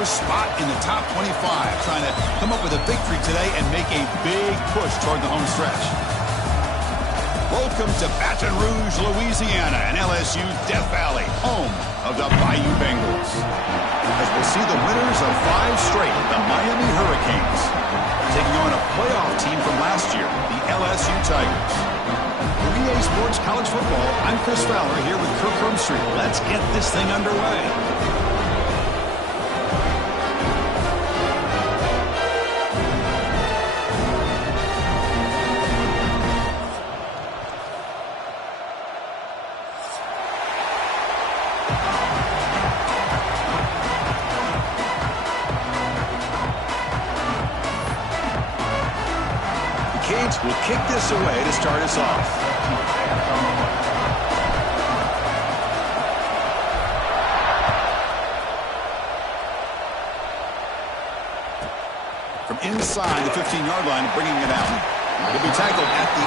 first spot in the top 25, trying to come up with a victory today and make a big push toward the home stretch. Welcome to Baton Rouge, Louisiana, and LSU Death Valley, home of the Bayou Bengals. As we'll see the winners of 5 straight, the Miami Hurricanes, taking on a playoff team from last year, the LSU Tigers. For EA Sports College Football, I'm Chris Fowler here with Kirk Herbstreit. Let's get this thing underway. Will kick this away to start us off. From inside the 15-yard line, bringing it out. He'll be tackled at the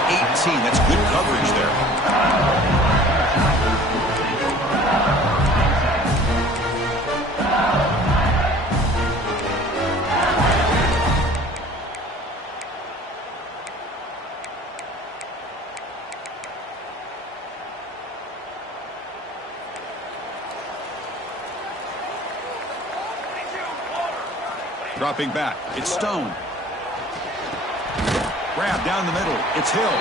18. That's good coverage there. Dropping back, it's Stone. Grab down the middle, it's Hill.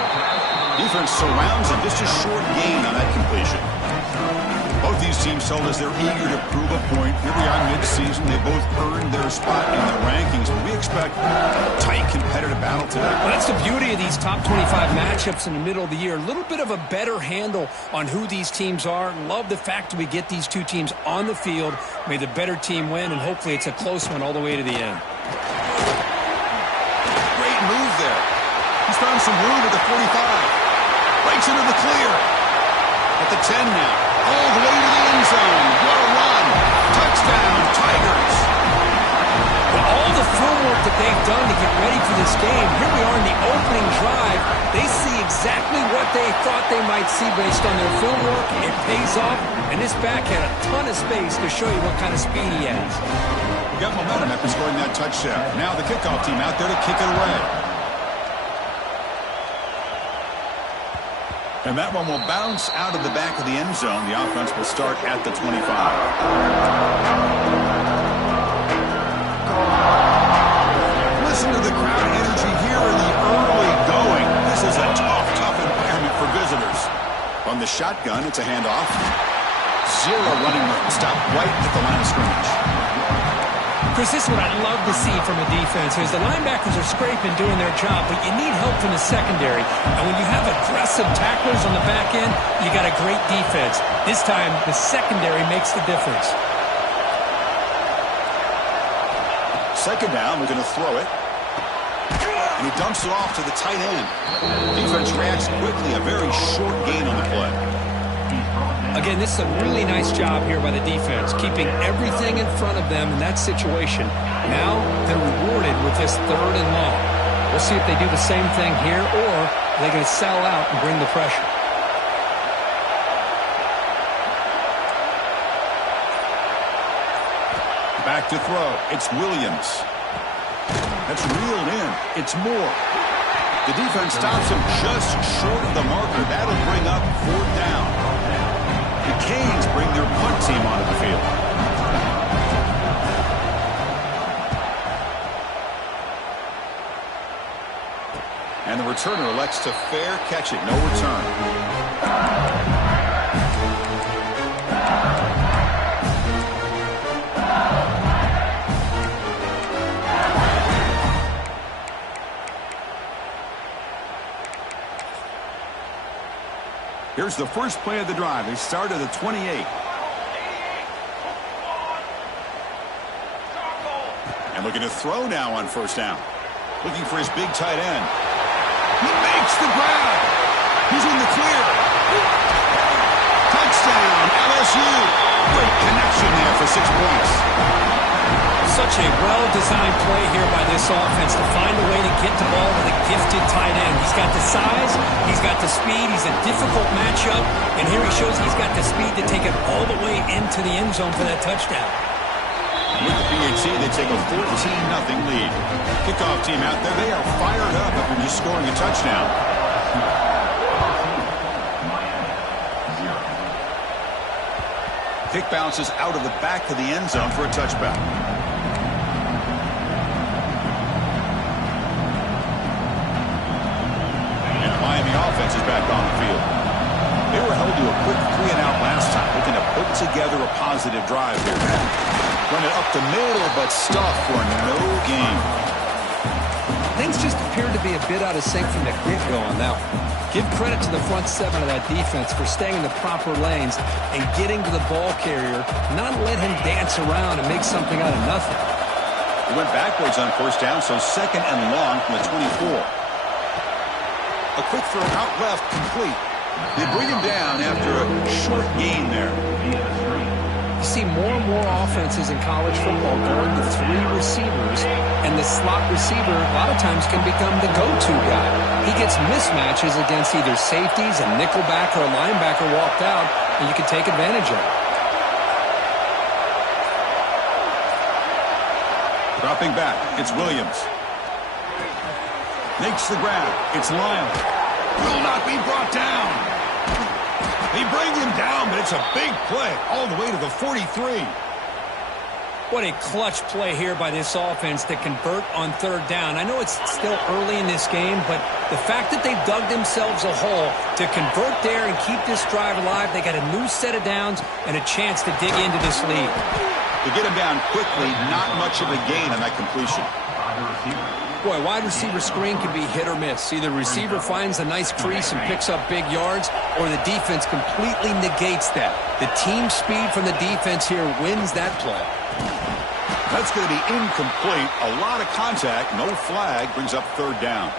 Defense surrounds him, just a short gain on that completion. Both these teams told us they're eager to prove a point. Here we are mid-season. They both earned their spot in the rankings. We expect a tight, competitive battle today. Well, that's the beauty of these top 25 matchups in the middle of the year. A little bit of a better handle on who these teams are. Love the fact that we get these two teams on the field. May the better team win, and hopefully it's a close one all the way to the end. Great move there. He's found some room at the 45. Breaks into the clear. At the 10 now. All the way to the end zone. What a run. Touchdown, Tigers. Well, all the film work that they've done to get ready for this game, here we are in the opening drive. They see exactly what they thought they might see based on their film work. It pays off, and this back had a ton of space to show you what kind of speed he has. Got momentum after scoring that touchdown. Now the kickoff team out there to kick it away. And that one will bounce out of the back of the end zone. The offense will start at the 25. Listen to the crowd energy here in the early going. This is a tough environment for visitors. On the shotgun, it's a handoff. Zero running room. Stop right at the line of scrimmage. Chris, this is what I love to see from a defense is the linebackers are scraping, doing their job, but you need help from the secondary. And when you have aggressive tacklers on the back end, you got a great defense. This time, the secondary makes the difference. Second down, we're going to throw it. And he dumps it off to the tight end. Defense reacts quickly, a very short gain on the play. Again, this is a really nice job here by the defense, keeping everything in front of them in that situation. Now they're rewarded with this 3rd and long. We'll see if they do the same thing here, or they're going to sell out and bring the pressure. Back to throw. It's Williams. That's reeled in. It's Moore. The defense stops him just short of the marker. That'll bring up 4th down. The Canes bring their punt team onto the field. And the returner elects to fair catch it. No return. Here's the first play of the drive. They start at the 28. And looking to throw now on 1st down. Looking for his big tight end. He makes the grab. He's in the clear. Touchdown, LSU. Great connection there for 6 points. Such a well-designed play here by this offense to find a way to get the ball to the gifted tight end. He's got the size, he's got the speed, he's a difficult matchup, and here he shows he's got the speed to take it all the way into the end zone for that touchdown. With the PAT see they take a 14-0 lead. Kickoff team out there, they are fired up after just scoring a touchdown. Kick bounces out of the back of the end zone for a touchback. And the Miami offense is back on the field. They were held to a quick 3-and-out last time, looking to put together a positive drive here. Run it up the middle, but stuffed for no gain. Things just appeared to be a bit out of sync from the get-go on that one. Give credit to the front seven of that defense for staying in the proper lanes and getting to the ball carrier, not let him dance around and make something out of nothing. He went backwards on first down, so 2nd and long from the 24. A quick throw out left, complete. They bring him down after a short gain there. You see more and more offenses in college football going to 3 receivers, and the slot receiver a lot of times can become the go-to guy. He gets mismatches against either safeties, a nickelback, or a linebacker walked out, and you can take advantage of it. Dropping back, it's Williams. Makes the grab, it's Lyle. Will not be brought down. They bring him down, but it's a big play all the way to the 43. What a clutch play here by this offense to convert on 3rd down. I know it's still early in this game, but the fact that they dug themselves a hole to convert there and keep this drive alive, they got a new set of downs and a chance to dig into this lead. To get him down quickly, not much of a gain on that completion. Boy, wide receiver screen can be hit or miss. Either receiver finds a nice crease and picks up big yards, or the defense completely negates that. The team speed from the defense here wins that play. That's going to be incomplete. A lot of contact, no flag, brings up 3rd down.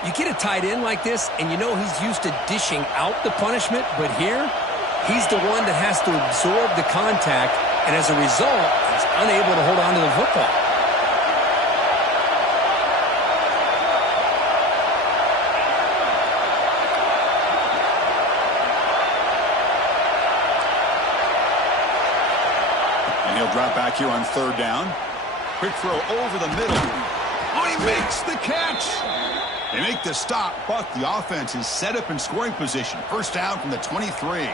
You get a tight end like this, and you know he's used to dishing out the punishment, but here, he's the one that has to absorb the contact, and as a result, he's unable to hold on to the football. Drop back here on 3rd down. Quick throw over the middle. Oh, he makes the catch. They make the stop, but the offense is set up in scoring position. First down from the 23.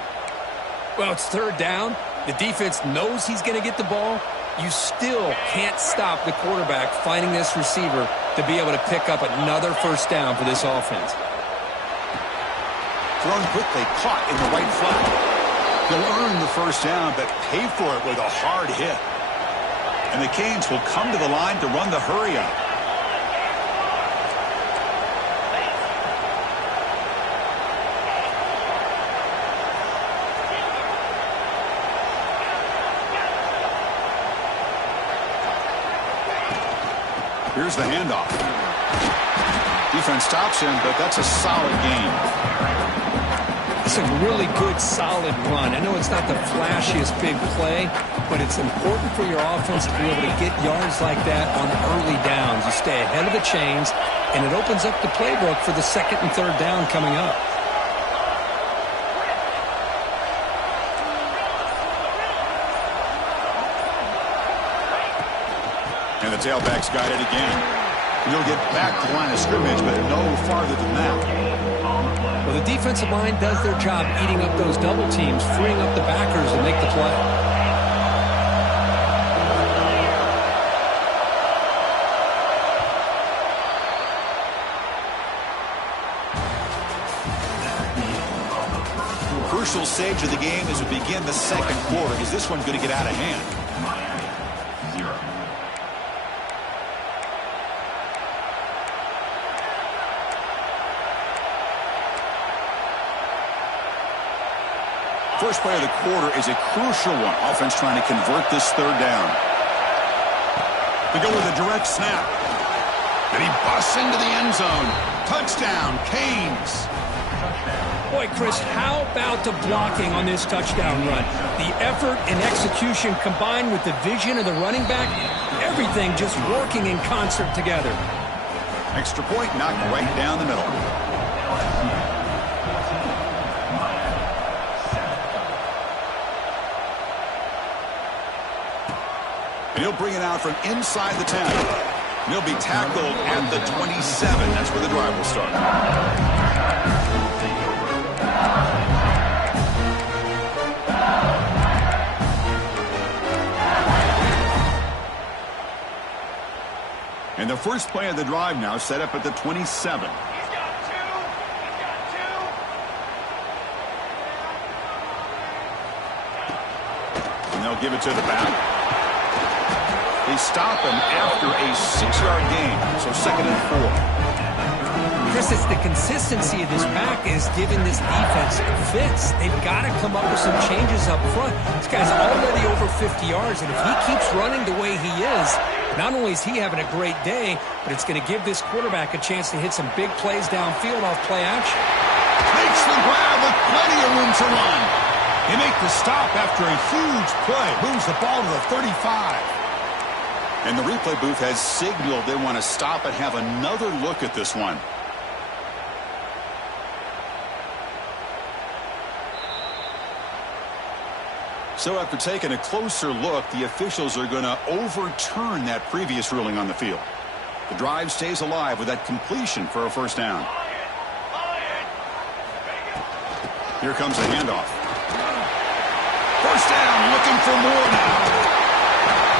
Well, it's 3rd down. The defense knows he's going to get the ball. You still can't stop the quarterback finding this receiver to be able to pick up another first down for this offense. Thrown quickly, caught in the right flat. They'll earn the first down, but pay for it with a hard hit. And the Canes will come to the line to run the hurry-up. Here's the handoff. Defense stops him, but that's a solid gain. It's a really good, solid run. I know it's not the flashiest big play, but it's important for your offense to be able to get yards like that on early downs. You stay ahead of the chains, and it opens up the playbook for the 2nd and 3rd down coming up. And the tailback's got it again. He'll get back to the line of scrimmage, but no farther than that. Well, the defensive line does their job eating up those double teams, freeing up the backers to make the play. Crucial stage of the game as we begin the 2nd quarter. Is this one going to get out of hand? First play of the quarter is a crucial one. Offense trying to convert this 3rd down. They go with a direct snap. And he busts into the end zone. Touchdown, Canes. Boy, Chris, how about the blocking on this touchdown run? The effort and execution combined with the vision of the running back, everything just working in concert together. Extra point knocked right down the middle. And he'll bring it out from inside the 10. And he'll be tackled at the 27. That's where the drive will start. And the first play of the drive now set up at the 27. And they'll give it to the back. They stop him after a 6-yard gain, so 2nd and 4. Chris, it's the consistency of this back is giving this defense fits. They've got to come up with some changes up front. This guy's already over 50 yards, and if he keeps running the way he is, not only is he having a great day, but it's going to give this quarterback a chance to hit some big plays downfield off play action. Makes the grab with plenty of room to run. They make the stop after a huge play. Moves the ball to the 35. And the replay booth has signaled they want to stop and have another look at this one. So after taking a closer look, the officials are going to overturn that previous ruling on the field. The drive stays alive with that completion for a first down. Here comes the handoff. First down, looking for more now.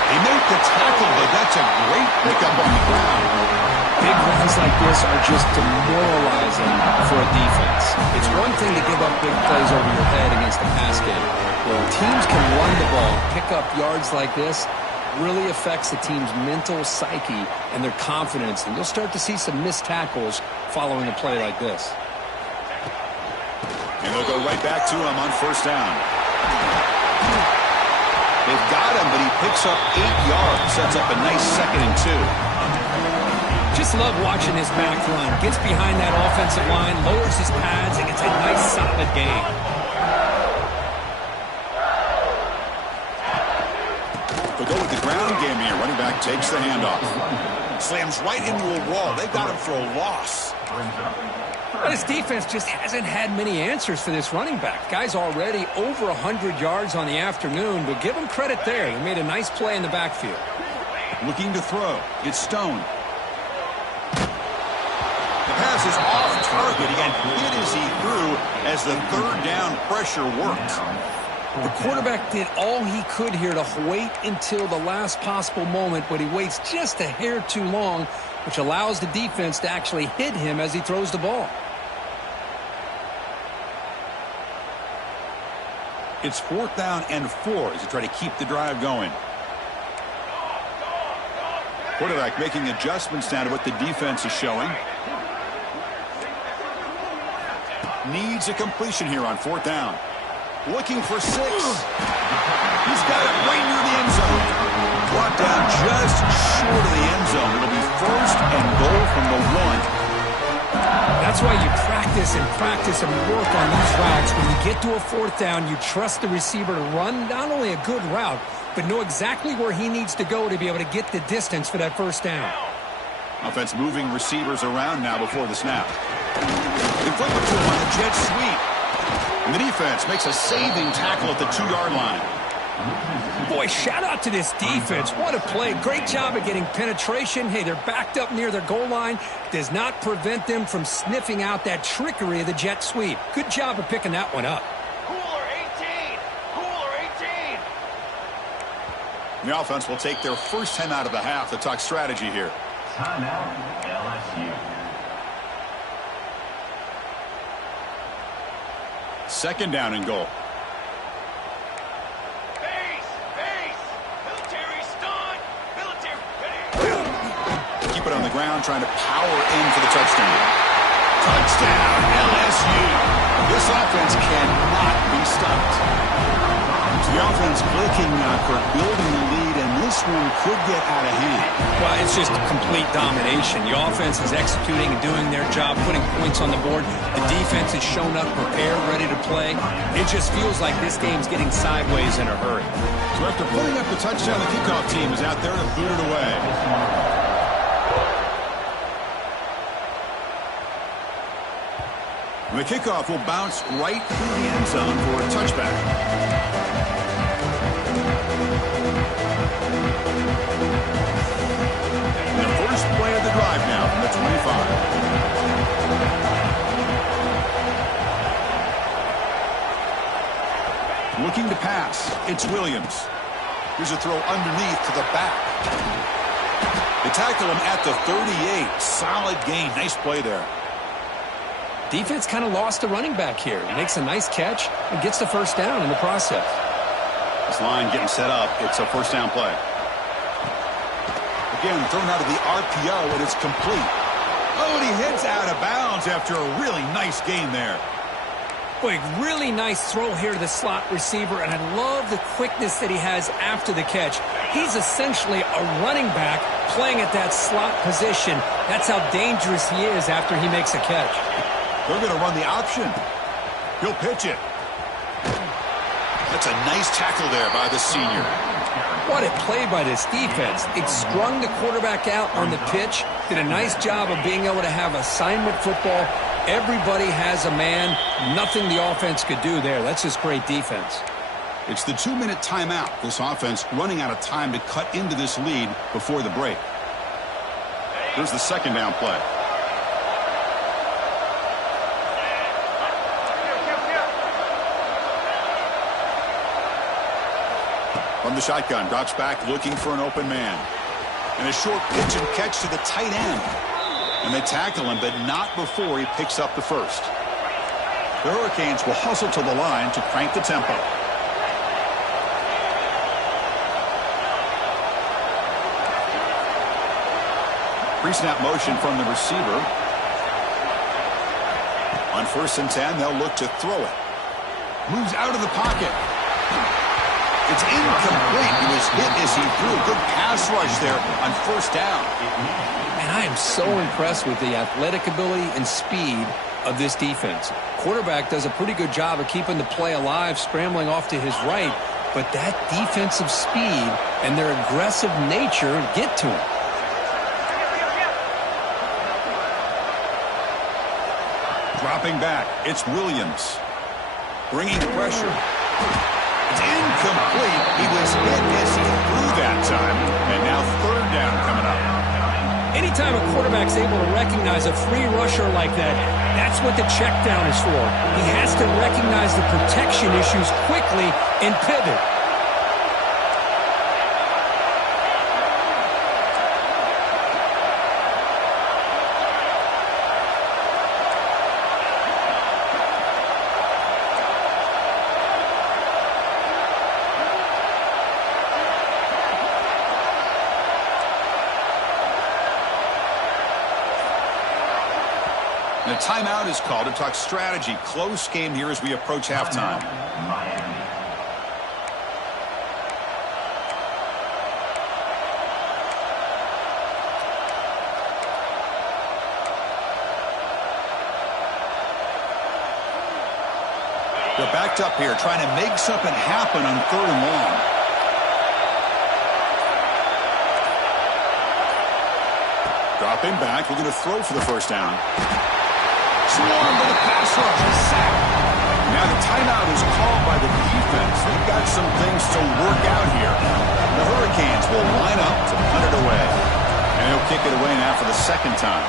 They make the tackle, but that's a great pickup on the ground. Big runs like this are just demoralizing for a defense. It's one thing to give up big plays over your head against the pass game. When teams can run the ball, pick up yards like this, really affects the team's mental psyche and their confidence. And you'll start to see some missed tackles following a play like this. And they'll go right back to him on first down. They've got him, but he picks up 8 yards. Sets up a nice 2nd and 2. Just love watching this back run. Gets behind that offensive line, lowers his pads, and gets a nice solid gain. They'll go with the ground game here. Running back takes the handoff. Slams right into a wall. They've got him for a loss. This defense just hasn't had many answers for this running back. Guy's already over 100 yards on the afternoon, but give him credit there. He made a nice play in the backfield. Looking to throw. It's Stone. The pass is off target. He got hit as he threw as the third down pressure worked. The quarterback did all he could here to wait until the last possible moment, but he waits just a hair too long, which allows the defense to actually hit him as he throws the ball. It's 4th down and 4 as they try to keep the drive going. Quarterback making adjustments down to what the defense is showing. Needs a completion here on 4th down. Looking for 6. He's got it right near the end zone. Brought down just short of the end zone. It'll be 1st and goal from the 1. That's why you practice and work on these routes. When you get to a 4th down, you trust the receiver to run not only a good route, but know exactly where he needs to go to be able to get the distance for that first down. Offense moving receivers around now before the snap. They flip it to him on the jet sweep. And the defense makes a saving tackle at the 2-yard line. Boy, shout out to this defense. What a play. Great job of getting penetration. Hey, they're backed up near their goal line. Does not prevent them from sniffing out that trickery of the jet sweep. Good job of picking that one up. Cooler 18. Cooler 18. The offense will take their first 10 out of the half. The talk strategy here. Timeout, LSU. 2nd down and goal. Keep it on the ground, trying to power in for the touchdown. Touchdown, LSU. This offense cannot be stopped. So the offense clicking for building the lead, and this one could get out of hand. Well, it's just complete domination. The offense is executing and doing their job, putting points on the board. The defense has shown up, prepared, ready to play. It just feels like this game's getting sideways in a hurry. So after putting up the touchdown, the kickoff team is out there to boot it away. And the kickoff will bounce right through the end zone for a touchback. drive now from the 25. Looking to pass. It's Williams. Here's a throw underneath to the back. They tackle him at the 38. Solid gain. Nice play there. Defense kind of lost a running back here. He makes a nice catch and gets the first down in the process. This line getting set up. It's a first down play. Again, thrown out of the RPO, and it's complete. Oh, and he hits out of bounds after a really nice gain there. Boy, really nice throw here to the slot receiver, and I love the quickness that he has after the catch. He's essentially a running back playing at that slot position. That's how dangerous he is after he makes a catch. They're going to run the option. He'll pitch it. That's a nice tackle there by the senior. What a play by this defense. It strung the quarterback out on the pitch, did a nice job of being able to have assignment football. Everybody has a man. Nothing the offense could do there. That's just great defense. It's the 2-minute timeout. This offense running out of time to cut into this lead before the break. Here's the second down play. From the shotgun, drops back looking for an open man. And a short pitch and catch to the tight end. And they tackle him, but not before he picks up the first. The Hurricanes will hustle to the line to crank the tempo. Pre-snap motion from the receiver. On 1st and 10, they'll look to throw it. Moves out of the pocket. It's incomplete. He was hit as he threw a good pass rush there on 1st down. And I am so impressed with the athletic ability and speed of this defense. Quarterback does a pretty good job of keeping the play alive, scrambling off to his right, but that defensive speed and their aggressive nature get to him. Dropping back, it's Williams. Bringing pressure. It's incomplete. He was hit as he threw that time. And now 3rd down coming up. Anytime a quarterback's able to recognize a free rusher like that, that's what the check down is for. He has to recognize the protection issues quickly and pivot. The timeout is called to talk strategy. Close game here as we approach halftime. They're backed up here trying to make something happen on 3rd and long. Dropping back, looking to throw for the first down. Swarmed with a pass rush, a sack. Now the timeout is called by the defense. They've got some things to work out here. The Hurricanes will line up to punt it away. And he'll kick it away now for the 2nd time.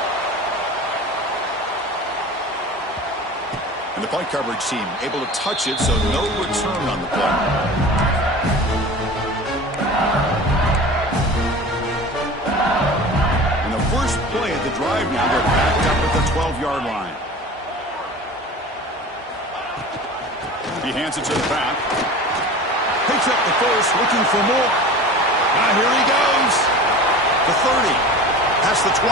And the point coverage team able to touch it, so no return on the play. And the first play of the drive now, they're backed up at the 12-yard line. He hands it to the back. Picks up the first, looking for more. Now here he goes. The 30. Past the 20.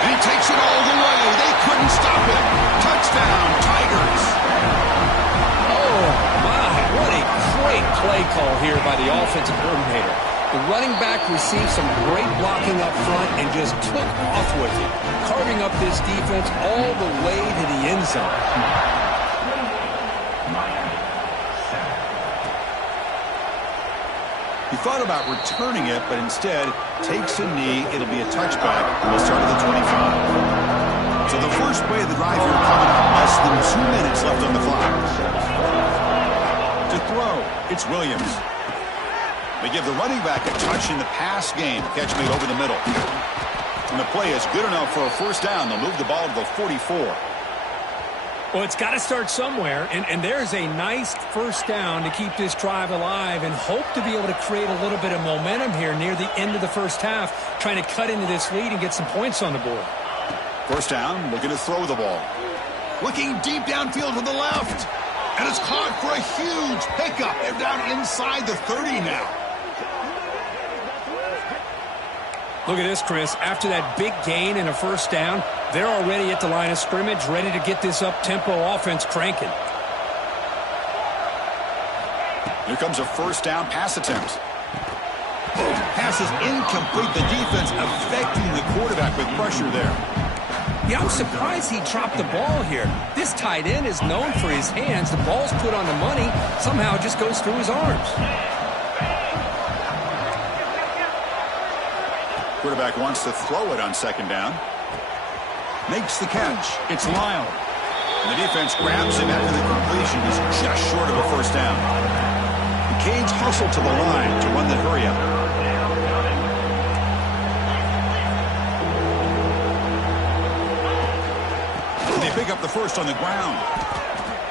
And he takes it all the way. They couldn't stop him. Touchdown, Tigers. Oh, my. What a great play call here by the offensive coordinator. The running back received some great blocking up front and just took off with it, carving up this defense all the way to the end zone. He thought about returning it, but instead takes a knee. It'll be a touchback, and we'll start at the 25. So the first play of the drive here coming up. Less than 2 minutes left on the clock. To throw, it's Williams. They give the running back a touch in the pass game. Catch made over the middle. And the play is good enough for a first down. They'll move the ball to the 44. Well, it's got to start somewhere, and there's a nice first down to keep this drive alive and hope to be able to create a little bit of momentum here near the end of the first half, trying to cut into this lead and get some points on the board. First down, looking to throw the ball. Looking deep downfield to the left. And it's caught for a huge pickup. They're down inside the 30 now. Look at this, Chris. After that big gain and a first down, they're already at the line of scrimmage, ready to get this up-tempo offense cranking. Here comes a first down pass attempt. Pass is incomplete. The defense affecting the quarterback with pressure there. Yeah, I'm surprised he dropped the ball here. This tight end is known for his hands. The ball's put on the money. Somehow it just goes through his arms. Quarterback wants to throw it on second down. Makes the catch. It's Lyle. And the defense grabs him after the completion. He's just short of a first down. The Canes hustle to the line to run the hurry-up. They pick up the first on the ground.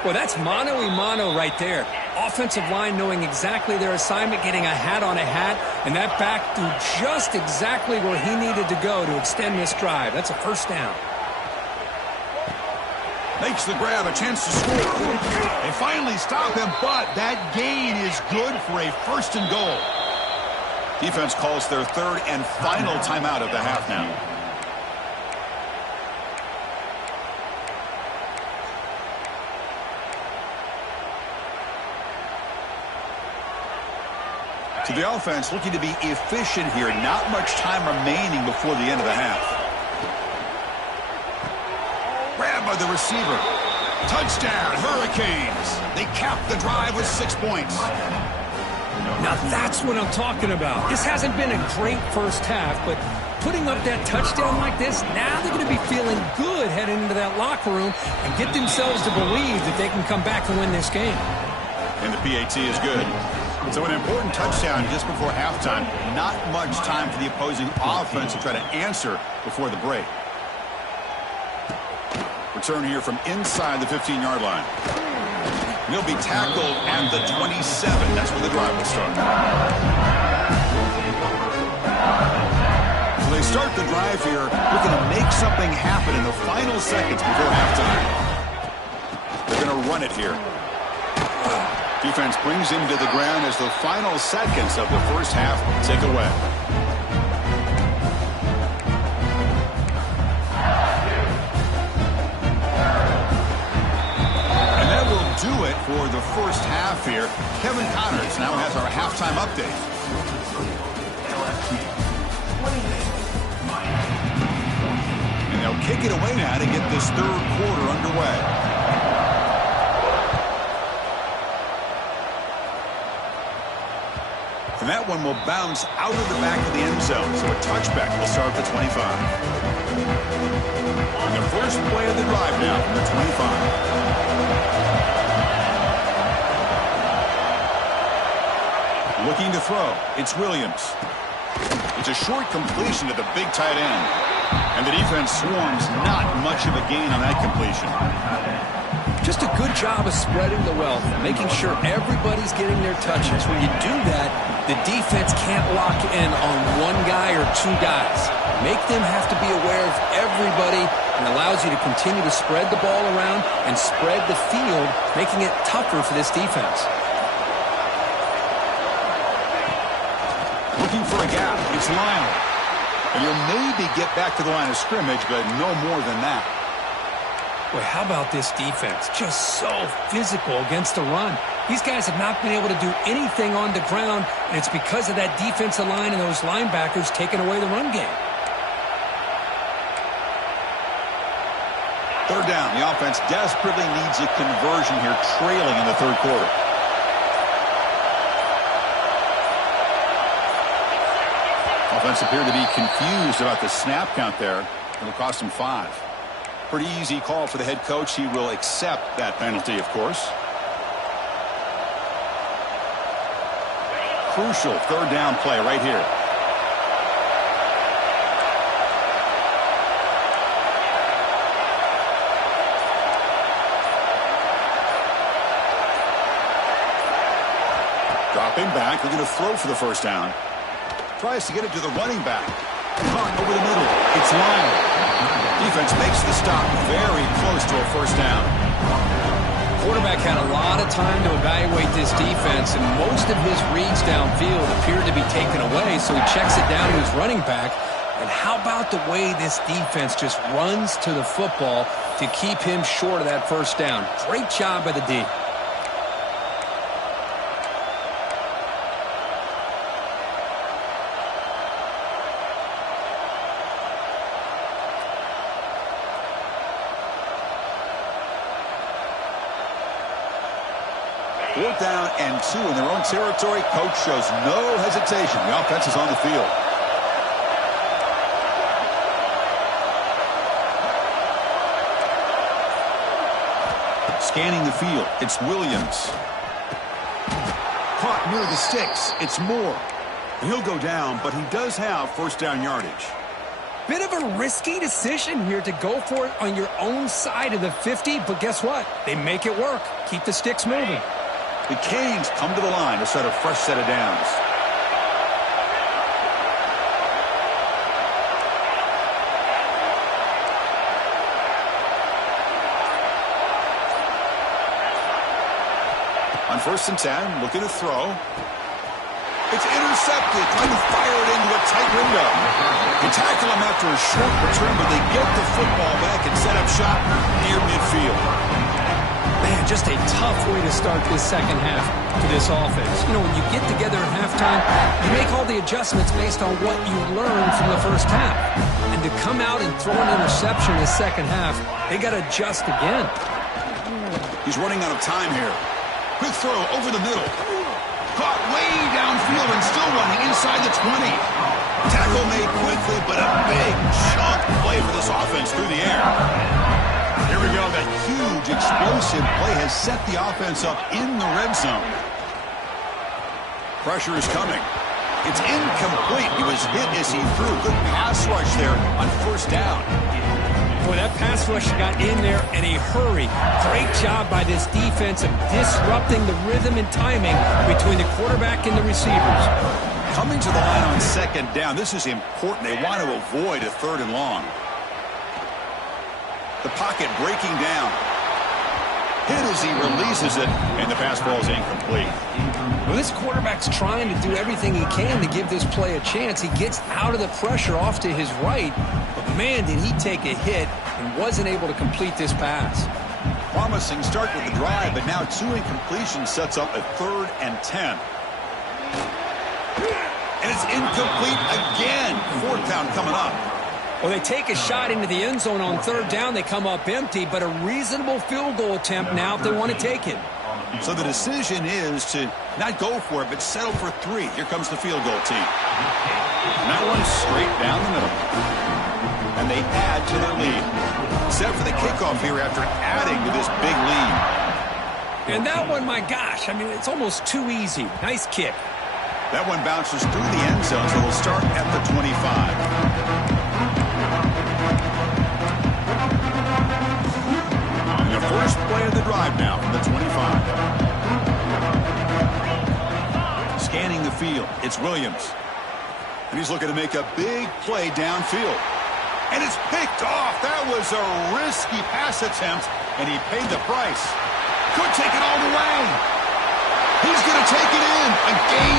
Well, that's mano-a-mano right there. Offensive line knowing exactly their assignment, getting a hat on a hat, and that back threw just exactly where he needed to go to extend this drive. That's a first down. Makes the grab, a chance to score. They finally stop him, but that gain is good for a first and goal. Defense calls their third and final timeout of the half now. So the offense looking to be efficient here. Not much time remaining before the end of the half. Grabbed by the receiver. Touchdown, Hurricanes. They cap the drive with 6 points. Now that's what I'm talking about. This hasn't been a great first half, but putting up that touchdown like this, now they're going to be feeling good heading into that locker room and get themselves to believe that they can come back and win this game. And the PAT is good. So an important touchdown just before halftime. Not much time for the opposing offense to try to answer before the break. Return here from inside the 15-yard line. He'll be tackled at the 27. That's where the drive will start. So they start the drive here looking to make something happen in the final seconds before halftime. They're going to run it here. Defense brings him to the ground as the final seconds of the first half tick away. And that will do it for the first half here. Kevin Connors now has our halftime update. And they'll kick it away now to get this third quarter underway. And that one will bounce out of the back of the end zone. So a touchback will start at the 25. And the first play of the drive now from the 25. Looking to throw. It's Williams. It's a short completion to the big tight end. And the defense swarms. Not much of a gain on that completion. Just a good job of spreading the wealth, making sure everybody's getting their touches. When you do that, the defense can't lock in on one guy or two guys. Make them have to be aware of everybody, and allows you to continue to spread the ball around and spread the field, making it tougher for this defense. Looking for a gap. It's Lyle. And you'll maybe get back to the line of scrimmage, but no more than that. Well, how about this defense? Just so physical against the run. These guys have not been able to do anything on the ground, and it's because of that defensive line and those linebackers taking away the run game. Third down. The offense desperately needs a conversion here, trailing in the third quarter. Offense appeared to be confused about the snap count there. It'll cost him 5. Pretty easy call for the head coach. He will accept that penalty, of course. crucial third down play right here. Dropping back, we're going to throw for the first down. Tries to get it to the running back. Caught over the middle. It's Lyle. Defense makes the stop very close to a first down. Quarterback had a lot of time to evaluate this defense, and most of his reads downfield appeared to be taken away, so he checks it down to his running back. And how about the way this defense just runs to the football to keep him short of that first down? Great job by the D. Fourth down and 2 in their own territory. Coach shows no hesitation. The offense is on the field. Scanning the field. It's Williams. Caught near the sticks. It's Moore. He'll go down, but he does have first down yardage. Bit of a risky decision here to go for it on your own side of the 50, but guess what? They make it work. Keep the sticks moving. The Canes come to the line to set a fresh set of downs. On 1st and 10, looking to throw. It's intercepted, trying to fire it into a tight window. They tackle him after a short return, but they get the football back and set up shop near midfield. Man, just a tough way to start this second half for this offense. You know, when you get together at halftime, you make all the adjustments based on what you learned from the first half. And to come out and throw an interception in the second half, they got to adjust again. He's running out of time here. Quick throw over the middle. Caught way downfield and still running inside the 20. Tackle made quickly, but a big chunk play for this offense through the air. Here we go. That huge explosive play has set the offense up in the red zone. Pressure is coming. It's incomplete. He was hit as he threw. Good pass rush there on first down. Boy, that pass rush got in there in a hurry. Great job by this defense of disrupting the rhythm and timing between the quarterback and the receivers. Coming to the line on second down. This is important. They want to avoid a third and long. The pocket breaking down. Hit as he releases it, and the pass ball is incomplete. Well, this quarterback's trying to do everything he can to give this play a chance. He gets out of the pressure off to his right, but man, did he take a hit and wasn't able to complete this pass. Promising start with the drive, but now 2 incompletions sets up a 3rd and 10. And it's incomplete again. 4th down coming up. Well, they take a shot into the end zone on 3rd down. They come up empty, but a reasonable field goal attempt now if they want to take it. So the decision is to not go for it, but settle for 3. Here comes the field goal team. And that one straight down the middle. And they add to their lead. Set for the kickoff here after adding to this big lead. And that one, my gosh, I mean, it's almost too easy. Nice kick. That one bounces through the end zone, so they'll start at the 25. The first play of the drive now from the 25. Scanning the field, it's Williams. And he's looking to make a big play downfield. And it's picked off. That was a risky pass attempt, and he paid the price. Could take it all the way. He's going to take it in. A game